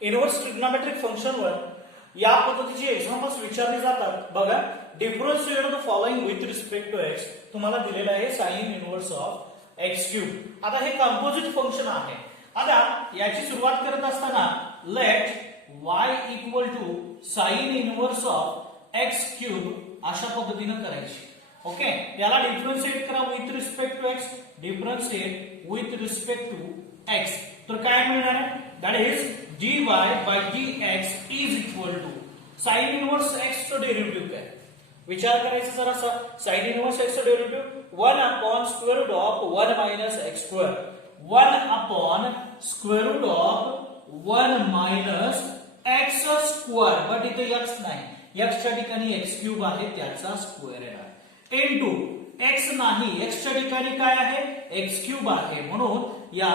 Inverse trigonometric फंक्शनवर या पद्धतीचे एक्झाम्पल्स विचारले जातात. बघा, differentiate the following with respect to x. तुम्हाला दिलेला आहे sine inverse of x cube. आता हे कंपोजिट फंक्शन आहे. आता याची सुरुवात करत असताना let y equal to sine inverse of x cube अशा पद्धतीने करायची. ओके, याला डिफरन्शिएट करा with respect to x. Differentiate with respect to x. तर काय मिळणार आहे? That is dy by dx is equal to sine inverse x चं डेरिव्हेटिव्ह काय विचार करायचा जरासा. साइन इनव्हर्स एक्स चं derivative 1 upon square root of 1 minus x square. 1 upon square root of 1 minus x square. But इथे x नाही, x च्या ठिकाणी एक्स क्यूब आहे त्याचा स्क्वेअर येणार. इनटू एक्स नाही, एक्स च्या ठिकाणी काय आहे? एक्स क्यूब आहे. म्हणून या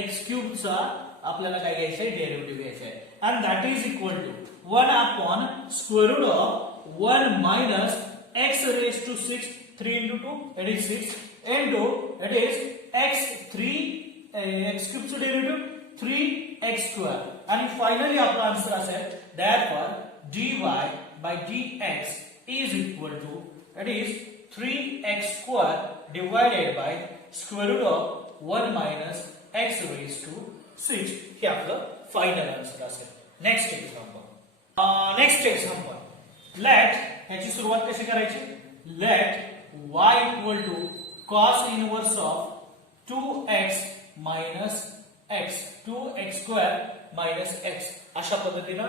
एक्स क्यूबचा आपल्याला काय घ्यायचं आहे? डेरिव्हेटिव्ह घ्यायचा आहे. And that is equal to 1 upon square root of 1 minus x raise to 6. 3 into 2 that is 6 into that is x3 x cube चं डेरिव्हेटिव्ह 3x square. आणि फायनली आपला आन्सर असेल therefore dy by dx is equal to that is 3x square divided by square root of 1 minus x raised to 6. हे आपलं final answer असेल. Next example let ह्याची सुरुवात कशी करायची? Let y equal to cos inverse of 2x minus x 2x square minus x अशा पद्धतीनं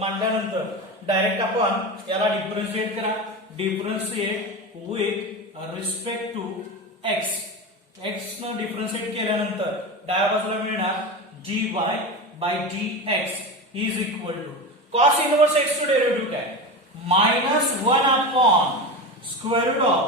मांडल्यानंतर डायरेक्ट आपण याला डिफरन्शिएट करा. Differentiate with respect to x. x न डिफरन्शिएट केल्यानंतर डाव्या बाजूला मिळणार dy by dx is equal to cos inverse x चं डेरिव्हेटिव्ह काय? Minus 1 upon square root of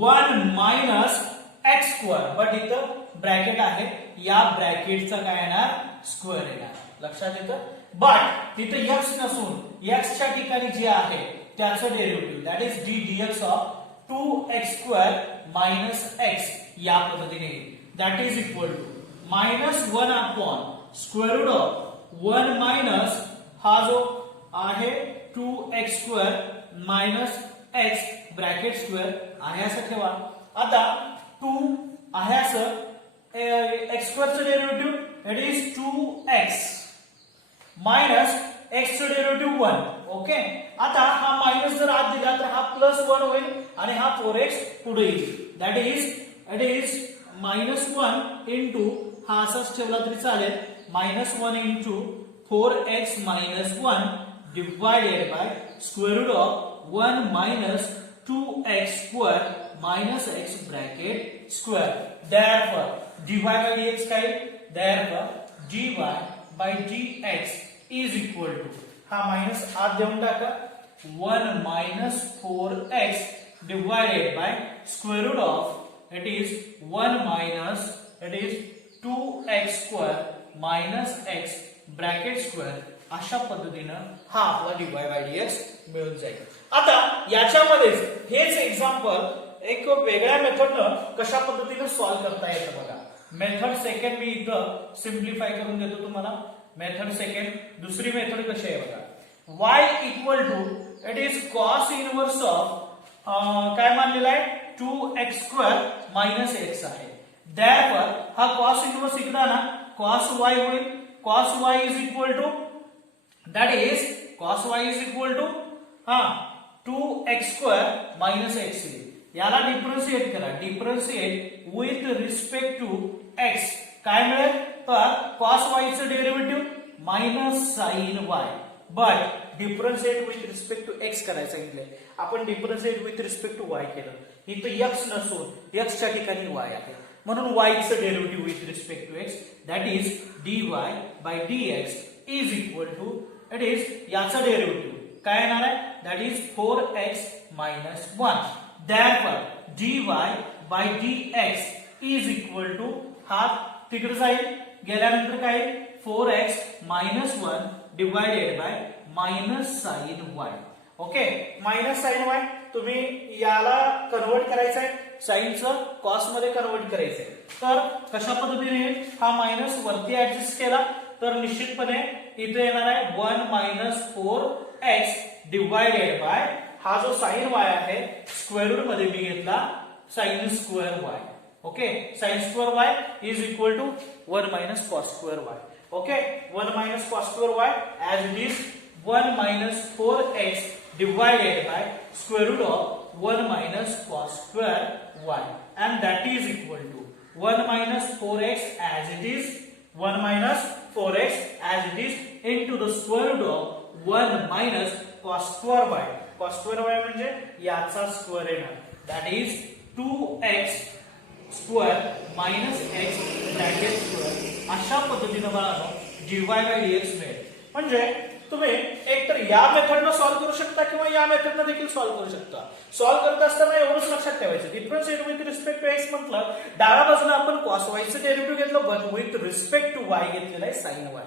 1 minus x square. But इथं ब्रॅकेट आहे, या ब्रॅकेटचा काय येणार? स्क्वेअर येणार. लक्षात येतं? बट तिथं एक्स नसून एक्स च्या ठिकाणी जे आहे त्याचं derivative that is D DX of 2x square minus X या पद्धतीने that is equal to minus 1 upon square root of 1 minus हा जो आहे 2x square minus X bracket square आहे असं ठेवा. आता 2 आहे असं एक्स स्क्वेअरचं derivative it is 2x minus X चं डेरिव्हेटिव्ह 1. ओके, आता हा मायनस जर आत दिला तर हा प्लस 1 होईल आणि हा 4x पुढे येईल. That is it is minus 1 into हा असाच ठेवला तरी चालेल. Minus 1 into 4x minus 1 divided by square root of 1 minus 2x square minus x bracket square. Therefore dy by dx काय? Therefore dy by dx is equal to हा minus आत देऊन टाका 1 minus 4x divided by square root of it is 1 minus it is 2x square minus x bracket square. अशा पद्धतीनं हा आपला dy by dx मिळून जाईल. आता याच्यामध्येच हेच एक्झाम्पल एक वेगळ्या मेथडनं कशा पद्धतीने सॉल्व्ह करता येतं बघा. मेथड सेकंड मी इथं सिम्प्लिफाय करून देतो तुम्हाला. मेथड सेकंड दुसरी मेथड कशी आहे बघा. y equal to it is cos inverse of काय मानलेला आहे 2x स्क्वेअर मायनस x आहे. therefore हा कॉस इनव्हर्स इकडे ना कॉस y होईल. Cos y is equal to that is cos y is equal to 2x square minus x. याला differentiate करा. Differentiate with respect to x काय मिळेल? तर cos y चं derivative minus sine y. But differentiate with respect to x करायचं सांगितलंय. आपण differentiate with respect to y केलं. इथं x नसून x च्या ठिकाणी y आहे म्हणून y चं derivative with respect to x that is dy by dx is equal to it is याचा डेरिव्हेटिव्ह काय येणार आहे? That is 4x minus 1. therefore dy by dx is equal to हा तिकडे जाईल गेल्यानंतर काय 4x minus 1 divided by minus sin y. Okay, minus sine y तुम्ही याला कन्वर्ट करायचं आहे साईनचं कॉस मध्ये कन्वर्ट करायचंय. तर कशा पद्धतीने हा मायनस वरती ऍडजस्ट केला तर निश्चितपणे इथे येणार आहे 1 मायनस 4x डिवायडेड बाय हा जो साइन y आहे स्क्वेअर रूट मध्ये मी घेतला sine square y. Okay, sine square y is equal to 1 minus cos square y. Okay, 1 minus cos square y as it is 1 minus 4x divided by square root of 1 minus cos square y, and that is equal to 1 minus 4x as it is 1 minus 4x as it is into the square root of 1 minus cos square y. Cos square y म्हणजे याचा square येणार, that is 2x square minus x bracket square. अशा पद्धतीने मला dy by dx मिळेल. म्हणजे तुम्ही एक तर या मेथडनं सॉल्व्ह करू शकता किंवा या मेथडनं देखील सॉल्व्ह करू शकता. सॉल्व्ह करत असताना एवढंच लक्षात ठेवायचं, differentiate with respect to x म्हटलं डाव्या बाजूला आपण कॉस वाय चं डेरिव्हेटिव्ह घेतलं, but with respect to y घेतलेलं आहे sine y.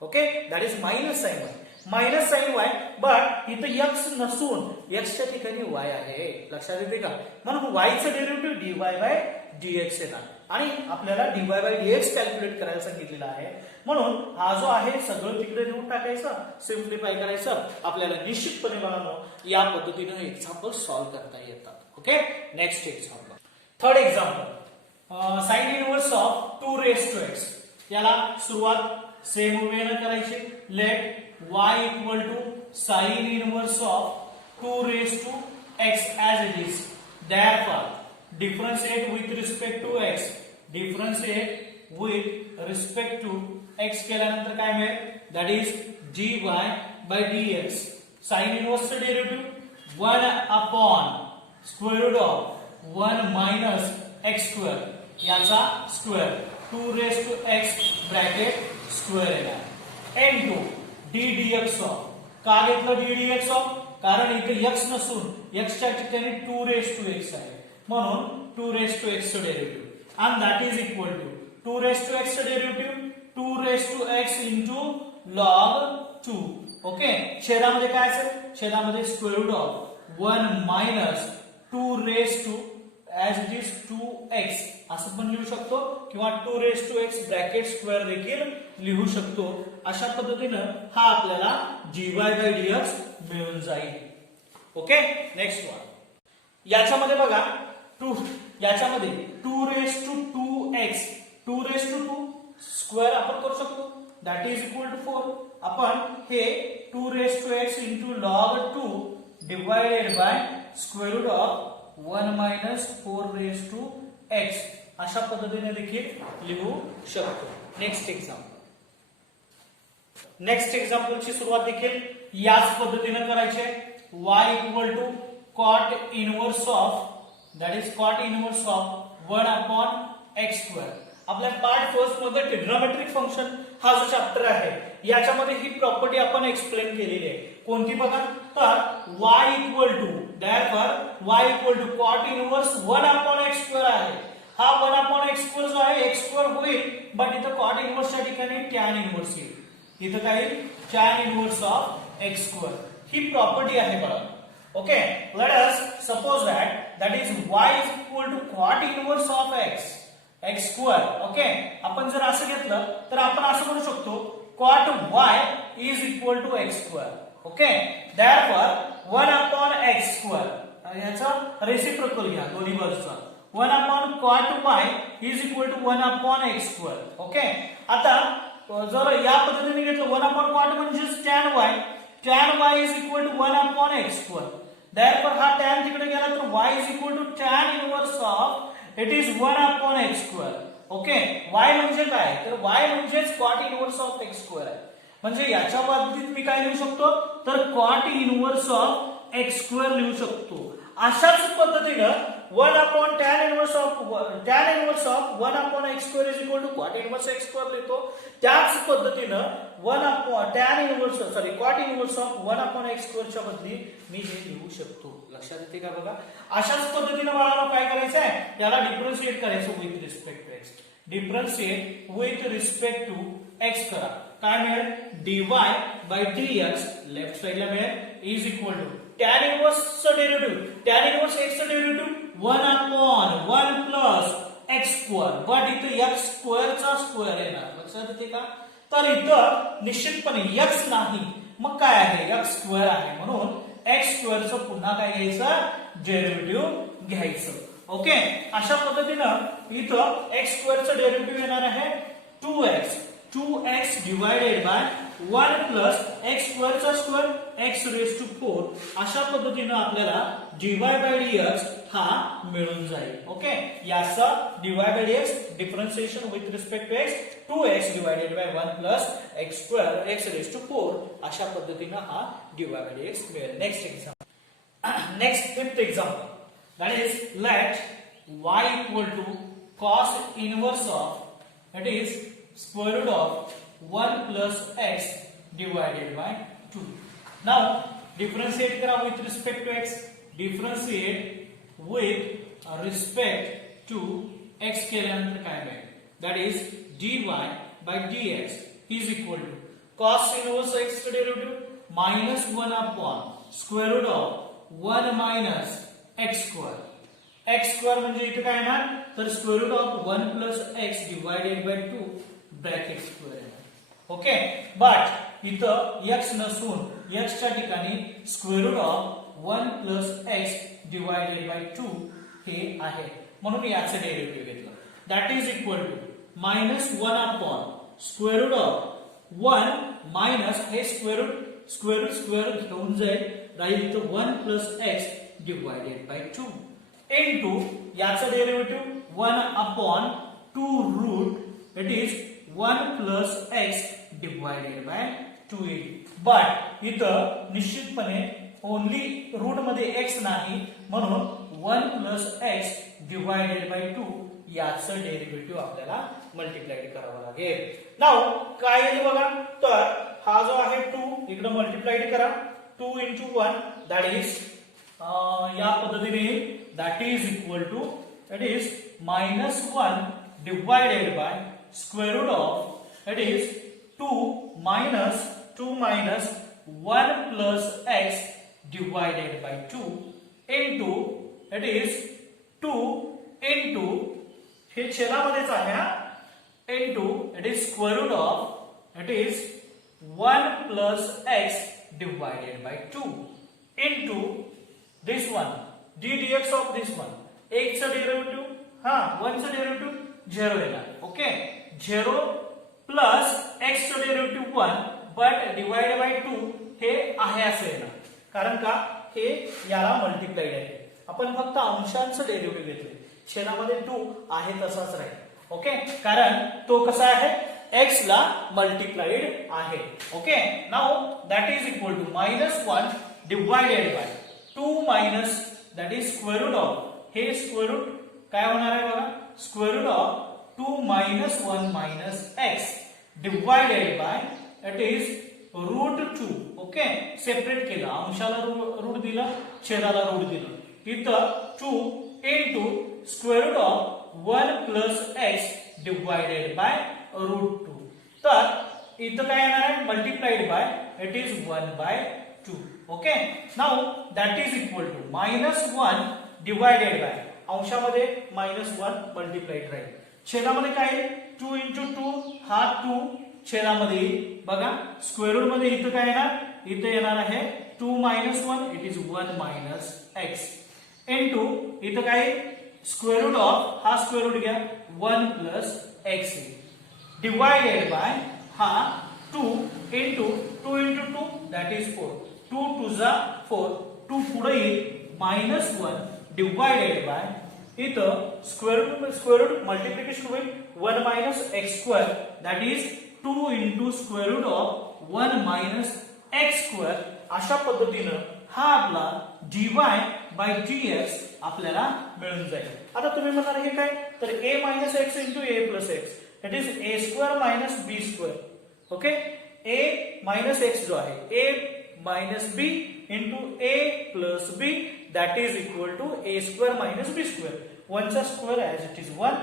Okay, that is minus sine y. Minus sine y, but इथं एक्स नसून एक्सच्या ठिकाणी वाय आहे. लक्षात येते का? म्हणून वाय चं डेरिव्हेटिव्ह dy बाय dx येणार आणि आपल्याला dy बाय dx कॅल्क्युलेट करायला सांगितलेलं आहे. म्हणून हा जो आहे सगळं तिकडे नेऊन टाकायचं, सिम्प्लिफाय करायचं. आपल्याला निश्चितपणे मला या पद्धतीने एक्झाम्पल सॉल्व्ह करता येतात. Okay, next example, third example, sine inverse of 2 raised to x. याला सुरुवात सेम वेने करायची. Let y equal to sine inverse of 2 raised to x as it is. Therefore, differentiate with respect to x. Differentiate with respect to x केल्यानंतर काय मिळेल? That is dy by dx. Sin inverse चे derivative 1 upon square root of 1 minus x square याचा square 2 raised to x bracket square येणार. into d dx of. का घेतलं d dx of? कारण इथे x नसून x च्या ठिकाणी 2 raised to x आहे, म्हणून 2 raised to x चं derivative. and that is equal to 2 raised to x चं derivative 2 raised to x into log 2. Okay, छेदामध्ये काय असेल? छेदामध्ये square root of 1 minus 2 raised to as it is 2x असं पण लिहू शकतो किंवा 2 raised to x bracket square देखील लिहू शकतो. अशा पद्धतीनं हा आपल्याला dy by dx मिळून जाईल. Okay, next one. याच्यामध्ये बघा याच्यामध्ये 2 raised to 2x 2 raised to 2 square आपण करू शकतो, दॅट इज इक्वल टू 4. आपण हे 2 raised to x into log 2 divided by square root of 1 minus 4 raised to x अशा पद्धतीने देखील लिहू शकतो. Next example. नेक्स्ट एक्झाम्पलची सुरुवात देखील याच पद्धतीने करायची आहे. y equal to cot inverse of, that is cot inverse of 1 upon x square. आपल्या पार्ट फर्स्ट मध्ये ट्रिग्नोमेट्रिक फंक्शन हा जो चॅप्टर आहे याच्यामध्ये ही प्रॉपर्टी आपण एक्सप्लेन केलेली आहे. कोणती बघा, तर y equal to therefore y equal to cot inverse 1 upon x square आहे. हा 1 upon x स्क्वेअर जो आहे x स्क्वेअर होईल, बट इथं cot इनवर्सच्या ठिकाणी tan इनवर्स येईल. इथं काय येईल? tan inverse of x square. ही प्रॉपर्टी आहे बघा. Okay, let us suppose that is y is equal to cot inverse of x square. Okay, आपण जर असं घेतलं तर आपण असं म्हणू शकतो cot y is equal to x square. Okay, therefore 1 upon x square याचा रेसिप्रोकल घ्या दोन्ही बाजूचा. 1 upon cot y is equal to 1 upon x square. Okay, आता जर या पद्धतीने घेतलं 1 upon cot म्हणजे tan y is equal to 1 upon x square. therefore हा tan तिकडे गेला तर y is equal to tan inverse of it is 1 upon x square. Okay, y म्हणजे काय, तर y म्हणजेच cot inverse of x square आहे. म्हणजे याच्या बाबतीत मी काय लिहू शकतो, तर cot inverse of x square लिहू शकतो. अशाच पद्धतीनं 1 upon tan inverse of 1 upon x square is equal to cot inverse x square लिहितो. त्याच पद्धतीनं 1 upon tan inverse cot inverse of 1 upon x स्क्वेअरच्या बदली मी हे लिहू शकतो. लक्षात येते का बघा? अशाच पद्धतीनं मला काय करायचं आहे, त्याला डिफरन्शिएट करायचं with respect to x. Differentiate with respect to x करा. काय मिळेल? dy by dx लेफ्ट साइडला मिळेल इज इक्वल टू tan इनवर्सचं डेरिव्हेटिव्ह, tan इनवर्स x चं derivative 1 upon 1 plus x square, but इथे x स्क्वेअरचा स्क्वेअर येणार, लक्षात येते का? तर इथं निश्चितपणे x नाही, मग काय आहे, x स्क्वेअर आहे, म्हणून x स्क्वेअरचं पुन्हा काय घ्यायचं, डेरिव्हेटिव्ह घ्यायचं. ओके, अशा पद्धतीनं इथं x स्क्वेअरचं डेरिव्हेटिव्ह येणार आहे 2x divided by 1 plus x स्क्वेअरचा स्क्वेअर x रेज टू 4. अशा पद्धतीनं आपल्याला dy बाय dx हा मिळून जाईल. ओके, याचा dy by dx differentiation with respect to x 2x divided by 1 plus x square x raise to 4. अशा पद्धतीनं हा dy बाय dx मिळेल. Next example, next fifth example, that is let y equal to cos inverse of, that is square root of 1 plus x divided by 2. Now differentiate करा with respect to x, differentiate with respect to x केल्यानंतर काय मिळेल, that is dy by dx is equal to cos inverse x चे derivative minus 1 upon square root of 1 minus x square. x square म्हणजे इथे काय येणार, तर square root of 1 plus x divided by 2 bracket square येणार. Okay, but इथं x नसून x च्या ठिकाणी square root of 1 plus x divided by 2 हे आहे, म्हणून याचे डेरिव्हेटिव्ह घेतलं. That is equal to minus 1 upon square root of 1 minus हे स्क्वेअर रूट घेऊन जाईल, राहील इथं 1 plus x divided by 2 into याचा derivative 1 upon 2 root, it is 1 plus x divided by 2 येईल. बट इथं निश्चितपणे ओनली रूट मध्ये x नाही, म्हणून 1 plus x divided by 2 याचं डेरिव्हेटिव्ह आपल्याला मल्टिप्लाय करावं लागेल. नाव काय येईल बघा, तर हा जो आहे 2 इकडे मल्टिप्लाय करा, 2 into 1 that is या पद्धतीने that is equal to, that is minus 1 divided by square root of, that is 2 minus 1 plus x divided by 2 into, that is 2 into हे छेदामध्येच आहे हा, into that is square root of, that is 1 plus x divided by 2 into this one d dx of this one. x चा derivative 1 चा derivative 0 येणार. Okay, 0 plus x चा derivative 1 but divide by 2 हे आहे असं येणार, कारण का हे याला मल्टिप्लाइड आहे. आपण फक्त अंशांचं डेरिव्हेटिव्ह घेतले, छेदामध्ये 2 आहे तसाच राहील. ओके, कारण तो कसा आहे, x ला मल्टिप्लाइड आहे. Okay, now that is equal to minus 1 divided by 2 minus that is square root of, हे स्क्वेअर रूट काय होणार आहे बघा, square root of 2 minus 1 minus x divided by that is root 2. Okay, separate केलं, अंशाला route दिलं, छेदाला route दिलं. इथं 2 into square root of 1 plus x divided by root 2. तर इथं काय येणार आहे, multiplied by it is 1 by 2. Okay, now that is equal to minus 1 divided by, अंशामध्ये मायनस 1 मल्टिप्लाइड राहील, छेदामध्ये काय 2 into 2 हा 2 छेदामध्ये बघा, स्क्वेअर रूट मध्ये इथं काय येणार, इथं येणार आहे 2 minus 1 it is 1 minus x into इथं काय स्क्वेअर रूट ऑफ हा स्क्वेअर रूट घ्या 1 plus x डिवायडेड बाय हा 2 into 2 that is 4, 2 2 जा 4, 2 पुढे येईल minus 1 डिवायडेड बाय इथं स्क्वेअर रूट मल्टिप्लिकेशन होईल 1 minus x square that is 2 into square root of 1 minus x square. अशा पद्धतीनं हा आपला dy by dx आपल्याला मिळून जाईल. आता तुम्ही म्हणाल हे काय, तर a minus x into a plus x that is a square minus b square. Okay, a minus x जो आहे a minus b into a plus b that is equal to a square minus b square. 1 चा square as it is 1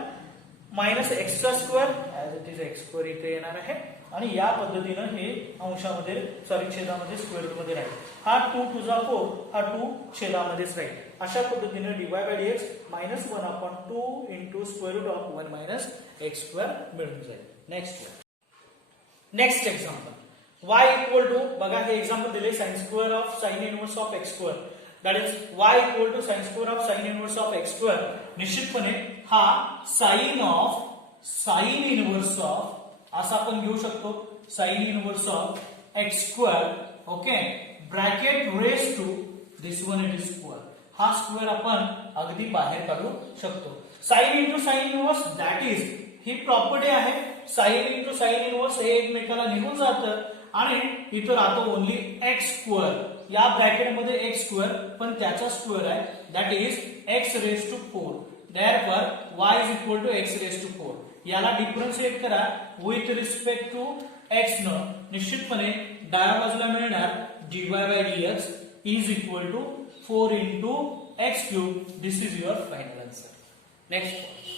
minus एक्सचा स्क्वेअर as it is X square इथे येणार आहे आणि या पद्धतीनं हे अंशामध्ये सॉरी छेदामध्ये स्क्वेअर रूट मध्ये राहील. हा 2 टू जा 4 हा 2 छेदामध्येच राहील. अशा पद्धतीने dy by dx minus 1 upon 2 into square root of 1 minus x square मिळून जाईल. Next example y equal to बघा हे एक्झाम्पल दिले sine square of sine inverse of x square that is y equal to sine square of sine inverse of x square. निश्चितपणे हा sine inverse of असा आपण घेऊ शकतो sine inverse of x square okay bracket raise to this one it is square. हा square आपण अगदी बाहेर काढू शकतो. Sine into sine inverse that is he property आहे. साइन इंटू साइन इनवर्स हे एकमेकाला निघून जातं आणि इथं राहतो ओनली एक्स स्क्वेअर. या ब्रॅकेटमध्ये एक्स स्क्वेअर पण त्याचा स्क्वेअर आहे that is x raise to 4. therefore y is equal to x raised to 4. याला डिफरन्शिएट करा विथ रिस्पेक्ट टू x न. निश्चितपणे डाव्या बाजूला मिळणार dy by dx is equal to 4 into x cube. This is your final answer. Next.